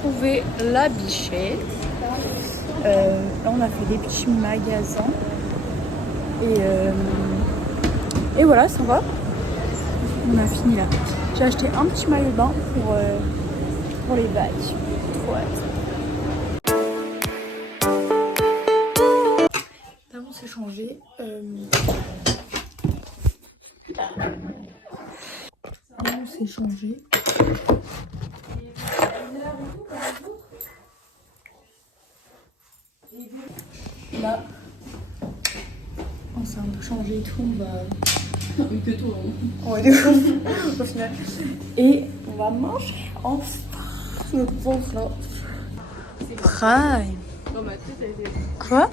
trouvé la Bichette. Là, on a fait des petits magasins. Et voilà, ça va. On a fini là. J'ai acheté un petit maillot de bain pour les bacs. Trop hâte. Là, on s'est changé. Là, on s'est changé. Là, on s'est un peu changé et tout. On va. Oui, que toi. Ouais, de ouf, au final. Et on va manger enfin notre pauvre là. Prime. Dans ma tête, elle était. Quoi?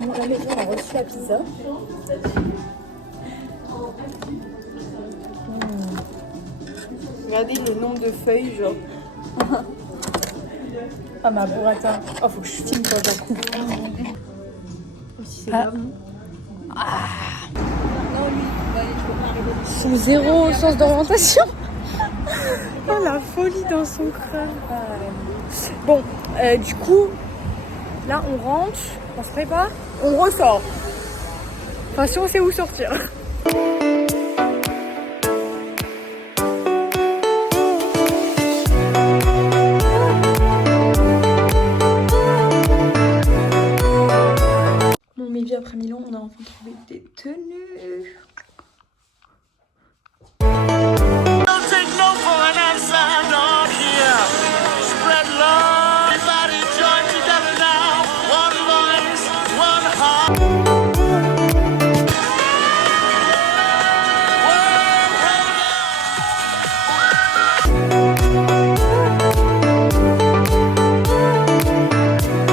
Bon, la maison, on a reçu la pizza. Regardez le nombre de feuilles, genre. Ah, ma burrata. Oh, faut que je filme quand j'en coupe. C'est Ah. grave, non? Son zéro sens d'orientation. Oh, la folie dans son crâne. Bon, du coup, là, on rentre, on se prépare, on ressort. Enfin, si on sait où sortir. Bon, midi après Milan, on a enfin trouvé des tenues.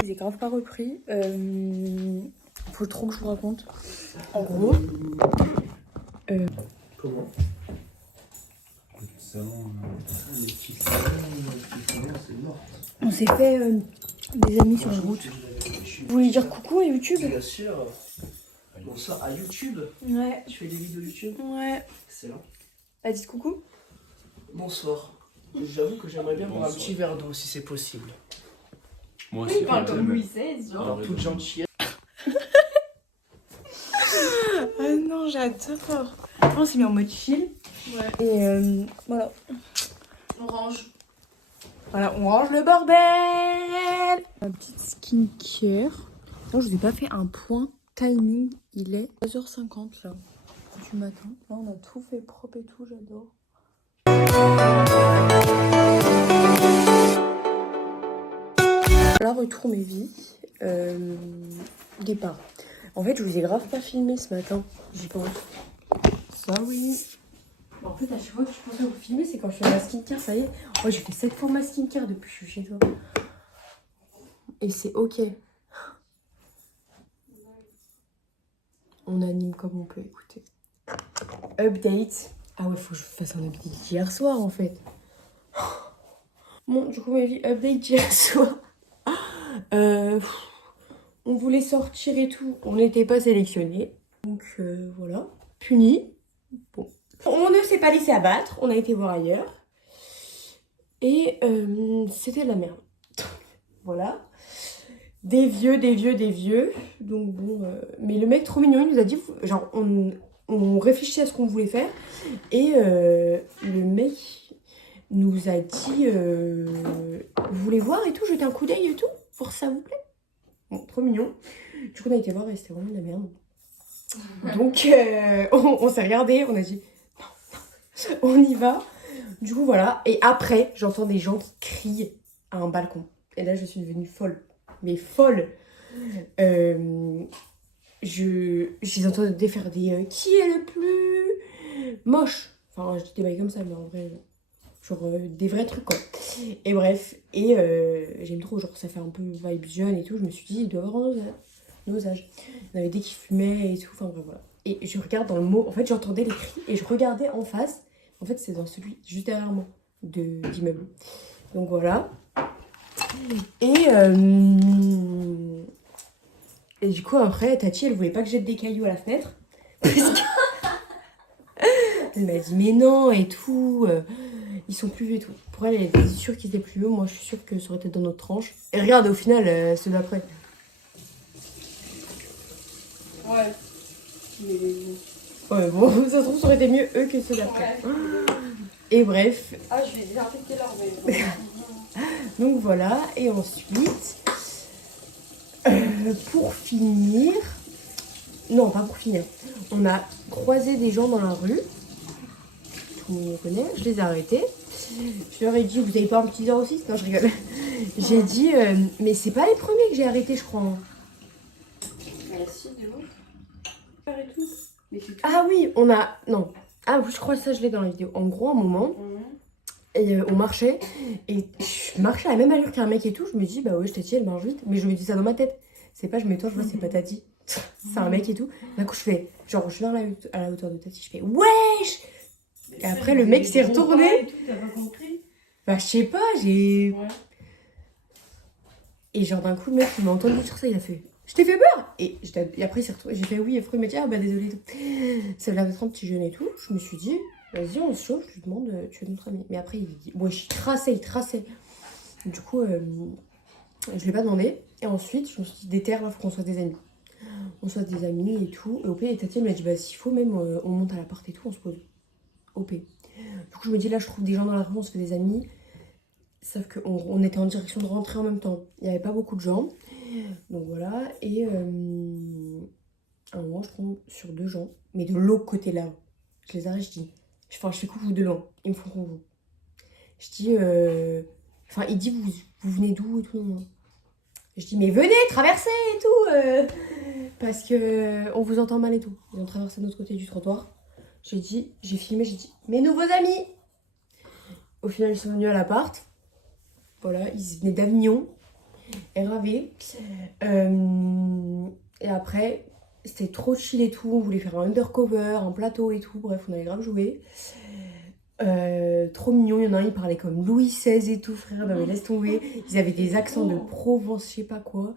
Il est grave pas repris. Faut trop que je vous raconte. En gros. Comment On s'est fait des amis sur la route. Vous voulez dire coucou à YouTube? Bien sûr. Bonsoir à YouTube. Ouais. Tu fais des vidéos YouTube? Ouais. Excellent. Bah dites coucou. Bonsoir. J'avoue que j'aimerais bien boire un petit verre d'eau si c'est possible. Moi aussi, Il parle comme Louis XVI, genre. Alors, toute gentillesse. Ah non, j'adore. On s'est mis en mode chill. Ouais. Et voilà. Orange. Voilà, on range le bordel. Ma petite skincare. Non, je vous ai pas fait un point timing. Il est 3h50 là, du matin. Là, on a tout fait propre et tout, j'adore. Là, retour mes vies. Départ. En fait, je vous ai grave pas filmé ce matin, j'y pense. Ça, oui. En fait, à chaque fois que je pensais vous filmer, c'est quand je fais ma skincare, ça y est. Moi, j'ai fait 7 fois ma skincare depuis que je suis chez toi. Et c'est ok. On anime comme on peut, écouter. Update. Ah ouais, faut que je fasse un update hier soir, en fait. Bon, du coup, ma vie, update hier soir. On voulait sortir et tout. On n'était pas sélectionnés. Donc, voilà. Puni. Bon. On ne s'est pas laissé abattre, on a été voir ailleurs. Et c'était de la merde. Voilà. Des vieux. Donc bon, mais le mec trop mignon, il nous a dit, genre, on réfléchissait à ce qu'on voulait faire. Et le mec nous a dit, vous voulez voir et tout, jeter un coup d'œil et tout, pour ça vous plaît. Bon, trop mignon. Du coup, on a été voir et c'était vraiment de la merde. Donc, on s'est regardé, on a dit, on y va. Du coup, voilà. Et après, j'entends des gens qui crient à un balcon. Et là, je suis devenue folle. Mais folle. J'ai entendu faire des qui est le plus moche. Enfin, je dis des bails comme ça, mais en vrai, genre des vrais trucs, quoi. Et bref. Et j'aime trop, genre, ça fait un peu vibe jeune et tout. Je me suis dit, il doit avoir nos âges. Il y en avait des qui fumaient et tout. Enfin, bref, voilà. Et je regarde dans le mot. En fait, j'entendais les cris et je regardais en face. En fait, c'est dans celui juste derrière moi d'immeuble. Donc voilà. Et du coup, après, Tati, elle voulait pas que je jette des cailloux à la fenêtre. Parce que... Elle m'a dit, mais non, et tout. ils sont plus vieux et tout. Pour elle, elle était sûre qu'ils étaient plus vieux. Moi, je suis sûre que ça aurait été dans notre tranche. Et regarde, au final, ceux d'après. Ouais. Ouais, bon, ça se trouve, ça aurait été mieux eux que ceux d'après. Et bref. Ah, je vais désinfecter leur mais... Donc voilà. Et ensuite, pour finir... Non, pas pour finir. On a croisé des gens dans la rue. Tout le monde connaît. Je les ai arrêtés. Je leur ai dit, vous avez pas un petit 06? Non, je rigole. J'ai dit, mais c'est pas les premiers que j'ai arrêtés, je crois. Merci de l'autre. Ah oui, on a... Non. Ah oui, je crois que ça, je l'ai dans la vidéo. En gros, un moment, et, on marchait. Et je marchais à la même allure qu'un mec et tout. Je me dis, bah ouais, je t'ai dit, elle marche vite. Mais je me dis ça dans ma tête. C'est pas, je mets toi, je vois, c'est pas Tati. C'est un mec et tout. D'un coup, je fais... Genre, je suis à la hauteur de Tati. Je fais, wesh! Et après, le mec s'est retourné. T'as pas compris? Bah, je sais pas, j'ai... Ouais. Et genre, d'un coup, le mec, il m'a entendu dire ça, il a fait... Je t'ai fait peur! Et après, il s'est retourné. J'ai fait oui, et après, il m'a dit, ah bah désolé. Ça voulait être un petit jeune et tout. Je me suis dit, vas-y, on se chauffe, je lui demande, tu es notre ami. Mais après, il dit, ouais, il traçait. Du coup, je l'ai pas demandé. Et ensuite, je me suis dit, déterre, là, faut qu'on soit des amis. On soit des amis et tout. Et au et Tati, elle m'a dit, bah, s'il faut, même, on monte à l'appart et tout, on se pose. OP. Du coup, je me dis, là, je trouve des gens dans la rue, on se fait des amis. Sauf qu'on était en direction de rentrer en même temps. Il n'y avait pas beaucoup de gens. Donc voilà. Et à un moment, je tombe sur 2 gens. Mais de l'autre côté là. Je les arrête, je dis. Je fais coucou de loin. Ils me font coucou. Je dis. Enfin, il dit, vous venez d'où et tout. Non. Je dis, mais venez, traversez et tout. Parce que on vous entend mal et tout. Ils ont traversé de l'autre côté du trottoir. J'ai filmé, j'ai dit, mes nouveaux amis. Au final, ils sont venus à l'appart. Voilà, ils venaient d'Avignon, RAV. Et après, c'était trop chill et tout. On voulait faire un undercover, un plateau et tout. Bref, on avait grave joué. Trop mignon. Il y en a un, il parlait comme Louis XVI et tout, frère. Non, mais laisse tomber. Ils avaient des accents de Provence, je sais pas quoi.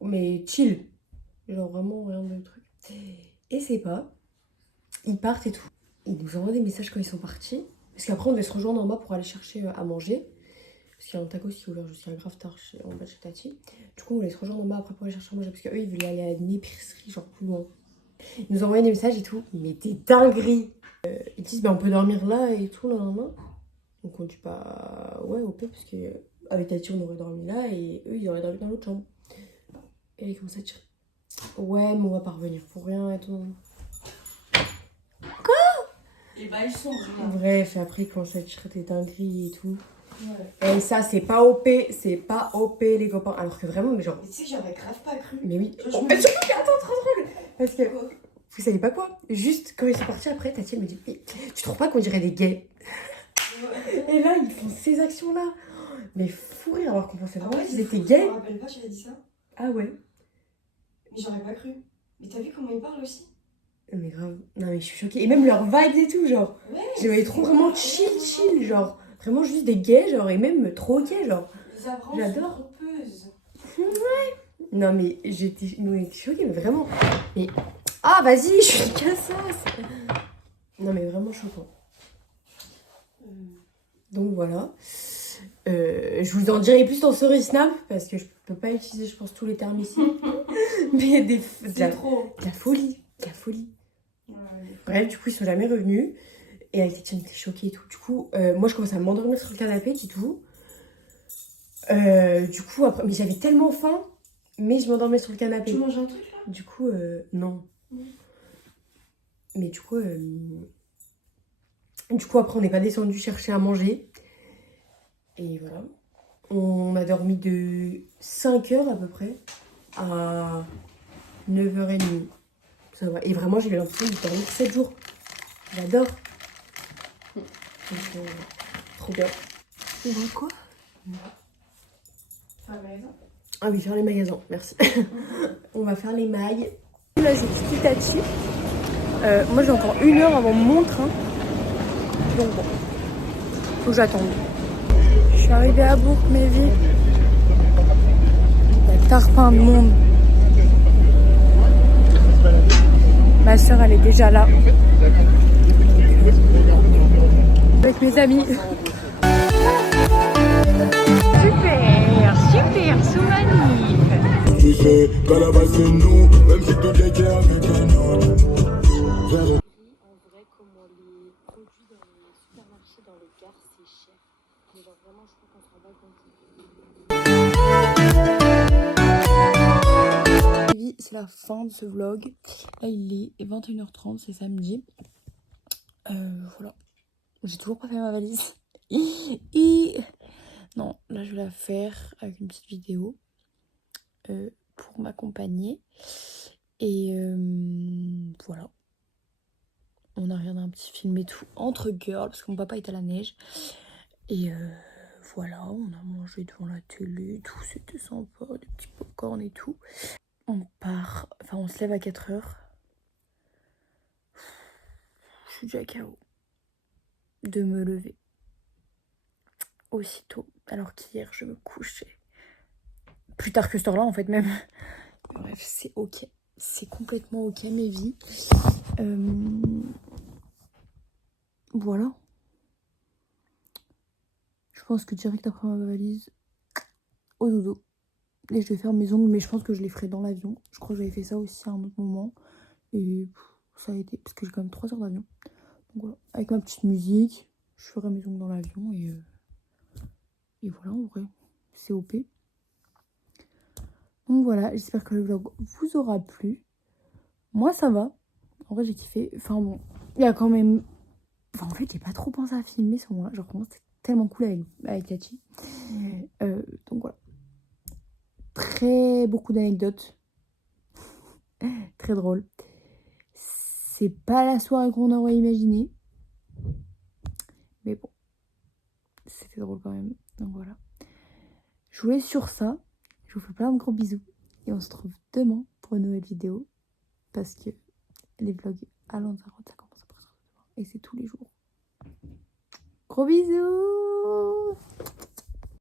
Mais chill. Genre vraiment rien de truc. Et c'est pas. Ils partent et tout. Ils nous envoient des messages quand ils sont partis. Parce qu'après, on devait se rejoindre en bas pour aller chercher à manger. Parce qu'il y a un tacos qui est ouvert jusqu'à grave tard en bas de chez Tati. Du coup, on voulait se rejoindre en bas après pour aller chercher à manger. Parce qu'eux, ils voulaient aller à une épicerie, genre plus loin. Ils nous envoyaient des messages et tout. Mais des dingueries. Ils disent, bah, on peut dormir là et tout, là. Donc on dit, bah, ouais, ok. Parce qu'avec Tati, on aurait dormi là. Et eux, ils auraient dormi dans l'autre chambre. Et ils commencent à dire, ouais, mais on va pas revenir pour rien et tout. Et bah, ils sont Bref, après, quand ça tire des dingueries et tout. Ouais. Et ça, c'est pas OP, les copains. Alors que vraiment, mais genre. Mais tu sais que j'aurais grave pas cru. Mais oui. Surtout que, attends, trop drôle. Parce que, vous savez pas quoi? Juste quand ils sont partis après, Tati, elle me dit, mais tu trouves pas qu'on dirait des gays? Et là, ils font ces actions-là. Mais fou rire, alors qu'on pensait vraiment qu'ils étaient gays. Je me rappelle pas, j'avais dit ça. Ah ouais. Mais j'aurais pas cru. Mais t'as vu comment ils parlent aussi? Mais grave. Non, mais je suis choquée. Et même leurs vibes et tout, genre. Ouais. Je les voyais trop vraiment chill, genre. Vraiment juste des gays, genre. Et même trop gays, genre. J'adore. Ouais. Non, mais j'étais choquée, mais vraiment. Mais. Ah, vas-y, je suis cassasse. Non, mais vraiment choquant. Donc voilà. Je vous en dirai plus dans Story Snap parce que je peux pas utiliser, je pense, tous les termes ici. Mais de la folie. De la folie. Ouais. Bref, du coup, ils sont jamais revenus. Et elle était choquée et tout. Du coup, moi, je commençais à m'endormir sur le canapé et tout. Du coup, après, mais j'avais tellement faim, mais je m'endormais sur le canapé. Tu manges un truc là? Du coup, non. Mais du coup, après, on n'est pas descendu chercher à manger. Et voilà. On a dormi de 5h à peu près à 9h30. Ça va. Et vraiment, j'ai eu l'impression de dormir 7 jours. J'adore. Donc, trop bien. Et voilà quoi? Faire le magasin? Ah oui, faire les magasins, merci. On va faire les mailles. Là, j'ai quitté Tati. Moi, j'ai encore 1 heure avant mon train. Donc bon, faut que j'attende. Je suis arrivée à Bourg, mes vies. Il y a tarpin de monde. Ma soeur, elle est déjà là. Avec mes amis. Super, sous-manif. Tu sais qu'à la base c'est nous, même si tout est clair avec un autre. En vrai, comment les produits dans les supermarchés, dans les gares, c'est cher. Mais genre vraiment, je trouve qu'on se rend pas compte. C'est la fin de ce vlog. Là, il est 21h30, c'est samedi. Voilà. J'ai toujours pas fait ma valise. Et non, là, je vais la faire avec une petite vidéo pour m'accompagner. Et voilà. On a regardé un petit film et tout entre girls parce que mon papa est à la neige. Et voilà, on a mangé devant la télé et tout, c'était sympa, des petits popcorn et tout. On part, enfin on se lève à 4h. Je suis déjà KO de me lever aussitôt, alors qu'hier je me couchais plus tard que cette heure-là en fait même. Bref, c'est ok, c'est complètement ok mes vies. Voilà. Je pense que direct après ma valise, au dodo. Et je vais faire mes ongles, mais je pense que je les ferai dans l'avion. Je crois que j'avais fait ça aussi à un autre moment. Et ça a été, parce que j'ai quand même 3 heures d'avion. Donc voilà, avec ma petite musique, je ferai mes ongles dans l'avion. Et voilà, en vrai, c'est OP. Donc voilà, j'espère que le vlog vous aura plu. Moi, ça va. En vrai, j'ai kiffé. Enfin bon, il y a quand même... Enfin, en fait, j'ai pas trop pensé à filmer ce moment-là. Genre, vraiment, c'était tellement cool avec Tati. Donc voilà. Beaucoup d'anecdotes. Très drôle. C'est pas la soirée qu'on aurait imaginé. Mais bon, c'était drôle quand même. Donc voilà. Je vous laisse sur ça. Je vous fais plein de gros bisous. Et on se retrouve demain pour une nouvelle vidéo. Parce que les vlogs à Lanzarote, ça commence à partir de demain. Et c'est tous les jours. Gros bisous!